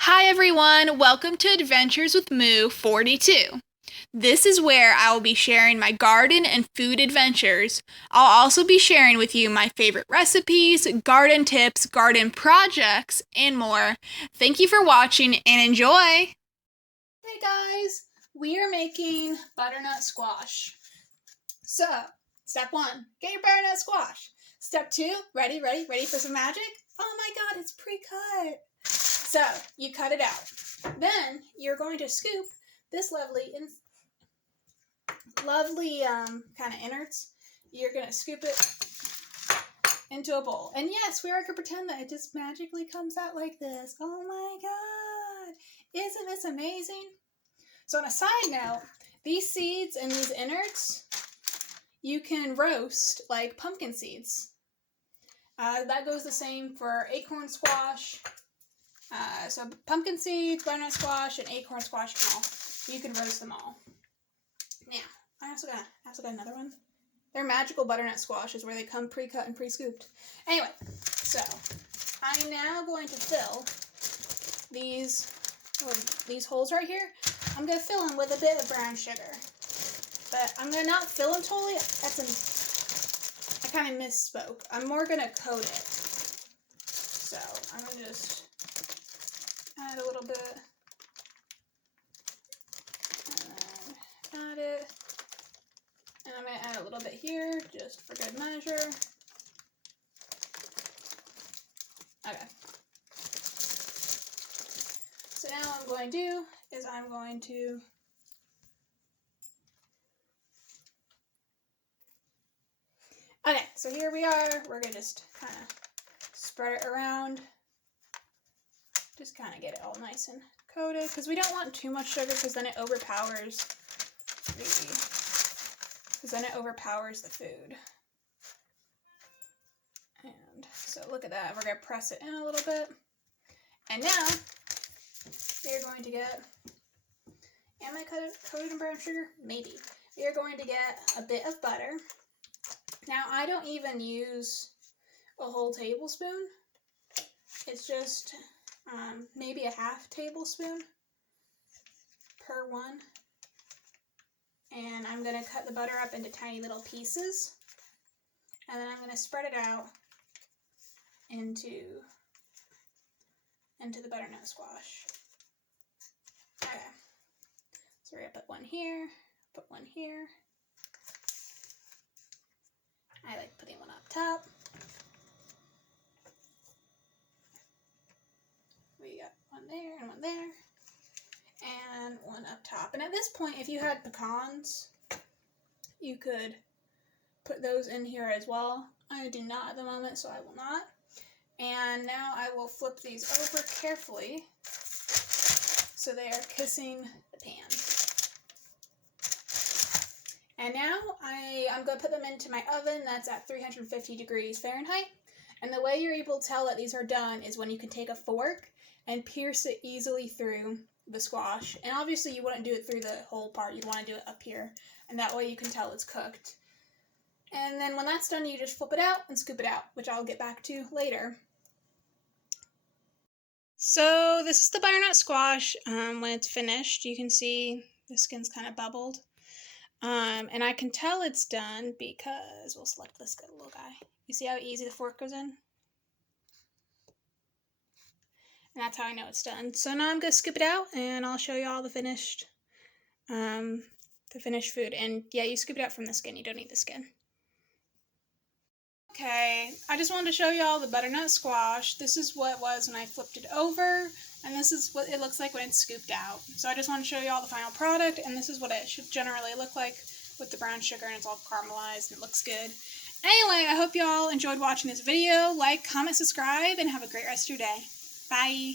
Hi everyone, welcome to Adventures with Moo 42. This is where I will be sharing my garden and food adventures. I'll also be sharing with you my favorite recipes, garden tips, garden projects, and more. Thank you for watching and enjoy! Hey guys, we are making butternut squash. So, step 1, get your butternut squash. Step 2, ready for some magic? Oh my god, it's pre-cut! So, you cut it out. Then, you're going to scoop this lovely kind of innards. You're going to scoop it into a bowl. And yes, we are going to pretend that it just magically comes out like this. Oh my god! Isn't this amazing? So, on a side note, these seeds and these innards, you can roast like pumpkin seeds. That goes the same for acorn squash. So pumpkin seeds, butternut squash, and acorn squash and all. You can roast them all. Now, I also got another one. They're magical butternut squashes where they come pre-cut and pre-scooped. Anyway, so I'm now going to fill these holes right here. I'm going to fill them with a bit of brown sugar. But I'm going to not fill them totally. I kind of misspoke. I'm more going to coat it. So I'm going to just add a little bit. Add it. And I'm going to add a little bit here just for good measure. Okay. So now what I'm going to do is I'm going to okay, so here we are. We're going to just kind of spread it around. Just kind of get it all nice and coated because we don't want too much sugar because then it overpowers the food. And so look at that. We're going to press it in a little bit. And now we are going to get, am I coated in brown sugar? Maybe. We are going to get a bit of butter. Now I don't even use a whole tablespoon. It's just maybe a half tablespoon per one. And I'm going to cut the butter up into tiny little pieces. And then I'm going to spread it out into the butternut squash. Okay. So we're going to put one here, put one here. I like putting one up top. We got one there and one there. And one up top. And at this point, if you had pecans, you could put those in here as well. I do not at the moment, so I will not. And now I will flip these over carefully so they are kissing the pan. And now I'm going to put them into my oven that's at 350 degrees Fahrenheit. And the way you're able to tell that these are done is when you can take a fork and pierce it easily through the squash. And obviously you wouldn't do it through the whole part. You'd want to do it up here. And that way you can tell it's cooked. And then when that's done, you just flip it out and scoop it out, which I'll get back to later. So this is the butternut squash. When it's finished, you can see the skin's kind of bubbled. And I can tell it's done because we'll select this little guy. You see how easy the fork goes in? And that's how I know it's done. So now I'm going to scoop it out and I'll show you all the finished food. And yeah, you scoop it out from the skin. You don't need the skin. Okay, I just wanted to show you all the butternut squash. This is what it was when I flipped it over. And this is what it looks like when it's scooped out. So I just want to show you all the final product. And this is what it should generally look like with the brown sugar. And it's all caramelized and it looks good. Anyway, I hope you all enjoyed watching this video. Like, comment, subscribe, and have a great rest of your day. Bye!